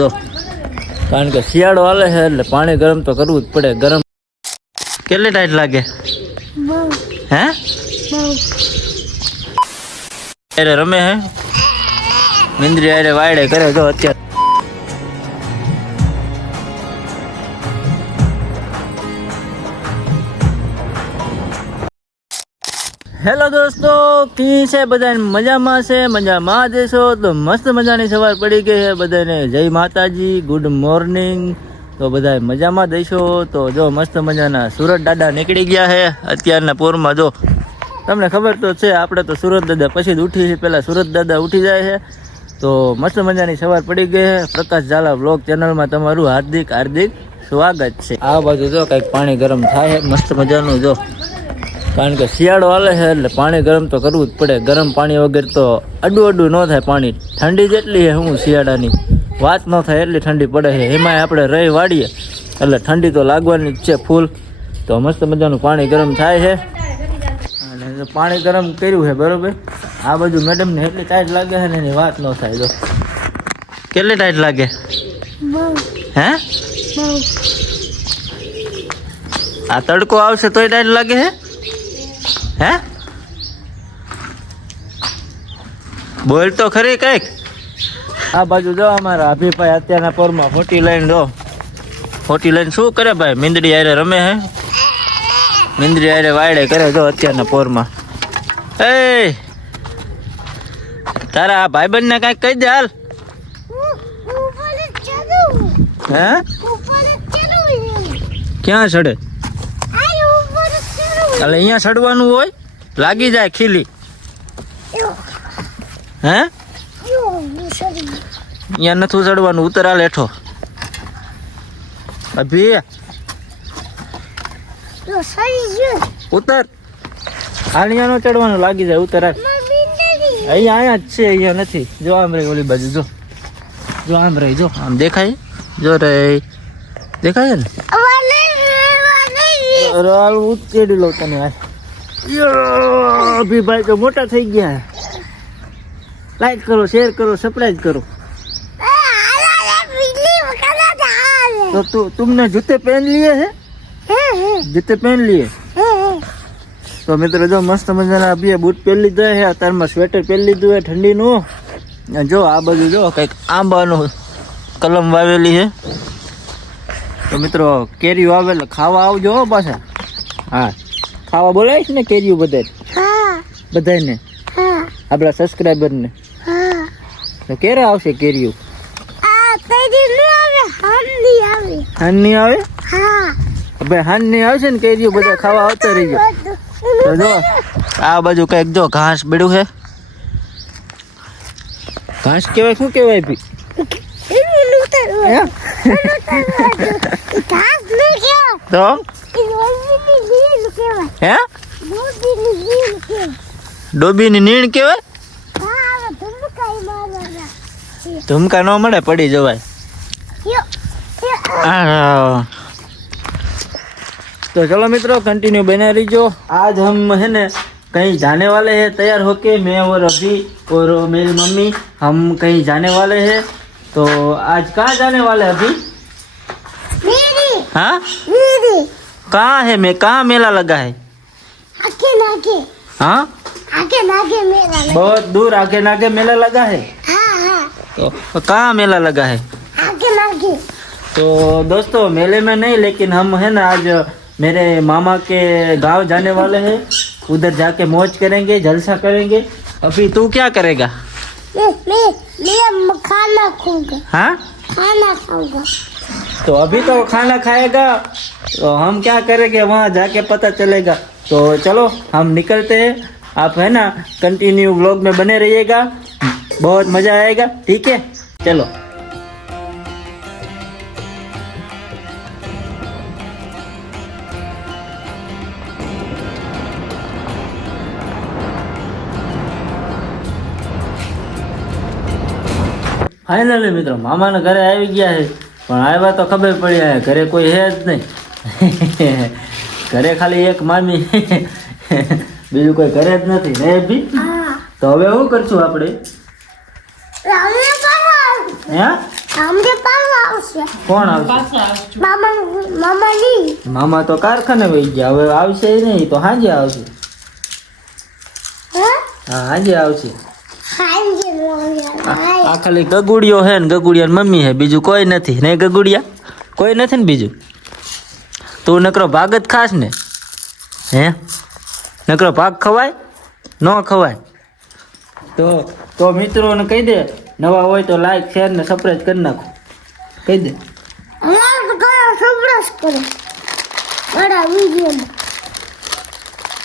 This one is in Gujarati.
જો કારણ કે શિયાળો હાલે છે એટલે પાણી ગરમ તો કરવું જ પડે. ગરમ કેટલી ટાઈટ લાગે હે? અરે રમે હે મિંદરી અરે વાયડે કરે જો અત્યારે. હેલો દોસ્તો, કી છે બધા મજામાં છે? મજામાં દેશો તો મસ્ત મજાની સવાર પડી ગઈ છે બધાને. જય માતાજી, ગુડ મોર્નિંગ. તો બધા મજામાં દેશો. તો જો મસ્ત મજાના સુરત દાદા નીકળી ગયા છે અત્યારના પોરમાં. જો તમને ખબર તો છે આપણે તો સુરત દાદા પછી જ ઉઠી છે, પહેલાં સુરત દાદા ઉઠી જાય છે. તો મસ્ત મજાની સવાર પડી ગઈ છે. પ્રકાશ ઝાલા વ્લોગ ચેનલમાં તમારું હાર્દિક સ્વાગત છે. આ બાજુ જો કંઈક પાણી ગરમ થાય છે મસ્ત મજાનું. જો કારણ કે શિયાળો હાલે છે એટલે પાણી ગરમ તો કરવું જ પડે. ગરમ પાણી વગર તો અડું ન થાય પાણી. ઠંડી જેટલી છે હું શિયાળાની વાત ન થાય એટલી ઠંડી પડે છે. એમાંય આપણે રહી વાળીએ એટલે ઠંડી તો લાગવાની જ છે ફૂલ. તો મસ્ત મજાનું પાણી ગરમ થાય છે અને પાણી ગરમ કર્યું છે બરાબર. આ બાજુ મેડમને એટલી ટાઈટ લાગે છે ને એની વાત ન થાય. જો કેટલી ટાઈટ લાગે હે? આ તડકો આવશે તોય ટાઈટ લાગે હે? હે બોલ તો ખરી કઈક. આ બાજુ જો અમારા અભિભાઈ અત્યારના પોરમાં ફોટી લઈને જો ફોટી લઈને શું કરે ભાઈ? મીંદડી આરે રમે હે. મીંદડી આરે વાયડે કરે જો અત્યારના પોરમાં. એ તારા આ ભાઈબંધ ને કઈક કહી દે હાલ. હે ક્યાં ચડે? એટલે અહીંયા ચડવાનું હોય, લાગી જાય ખીલી. હે અહીંયા નથી ચડવાનું, ઉતર હાલ હેઠો. અભી ઉતર હાલ, અહીંયા નો ચડવાનું, લાગી જાય. ઉતર હાલ. અહીંયા જ છે, અહીંયા નથી. જો આમ રહી ઓલી બાજુ. જો આમ રહી, જો આમ દેખાય. જો રે દેખાય ને. ઉચેડી લો તને. અભિભાઈ તો મોટા થઈ ગયા. લાઈક કરો, શેર કરો, સબસ્ક્રાઇબ કરો. तो तुमने जूते पहन लिए हैं? जूते पहन लिए? तो मित्रों जो मस्त मजाना अभी बूट पहन लीधा है, अतारमा स्वेटर पहन लीधું है ઠંડીનું. જો આ બાજુ જો કંઈક આંબાનું કલમ વાવેલી છે. તો મિત્રો કેરીઓ આવે એટલે ખાવા આવજો પાછા. હા ખાવા બોલાવીશ ને કેરીઓ બધાને, આપણા સબસ્ક્રાઈબર ને. તો ક્યારે આવશે કેરીઓ? હાન આવે? ભાઈ હાન આવશે ને કેરીઓ બધા ખાવા આવતા રહીજો. તો જો આ બાજુ કઈક જો ઘાસ બેડું છે. ઘાસ કેવાય? શું કેવાય ભી? તો હે ડોબીની નીણ કેવાય? ધુમકા ન મળે, પડી જવાય. तो चलो मित्रों कंटिन्यू बने रहिए. आज हम है ना कहीं जाने वाले हैं. तैयार होके मैं और अभी और मेरी मम्मी हम कहीं जाने वाले हैं. तो आज कहाँ जाने वाले हैं अभी? हाँ कहाँ है? मैं कहाँ मेला लगा है? आगे नागे. हाँ आगे नागे मेला लगा. बहुत दूर आगे नागे मेला लगा है. हाँ. तो कहाँ मेला लगा है? आगे नागे. तो दोस्तों मेले में नहीं, लेकिन हम है ना आज मेरे मामा के गांव जाने वाले हैं. उधर जाके मौज करेंगे, जलसा करेंगे. अभी तू क्या करेगा? मैं खाना खाऊंगा. हाँ खाना खाऊंगा. तो अभी तो खाना खाएगा, तो हम क्या करेंगे वहाँ जाके पता चलेगा. तो चलो हम निकलते हैं. आप है ना कंटिन्यू व्लॉग में बने रहिएगा, बहुत मजा आएगा. ठीक है चलो. ફાઇનલી મિત્રો મામાના ઘરે આવી ગયા છે. પણ આવ્યા તો ખબર પડી ઘરે કોઈ છે જ નહીં. ઘરે ખાલી એક મામી, બીજું કોઈ ઘરે જ નથી ને બી. તો હવે શું કરશું આપણે? હે આમને પાછા આવશે કોણ આવશે પાછા આવજો. મામા ની મામા તો કારખાને વહી ગયા, હવે આવશે નહીં, તો સાંજે આવશે. હા હા સાંજે આવશે. હાંજે નો આવ્યા આ ખાલી ગગુડિયો હે ને ગગુડિયા મમ્મી હે, બીજું કોઈ નથી. નહીં ગગુડિયા કોઈ નથી ને બીજું. તું નકરો ભાગ જ ખાસ ને? હે નકરો ભાગ ખવાય ન ખવાય? તો મિત્રોને કહી દે, નવા હોય તો લાઈક શેર ને સબસ્ક્રાઇબ કરી નાખો. કહી દે. અમારે તો કરો સબ્રસ કરો બડા વિડીયો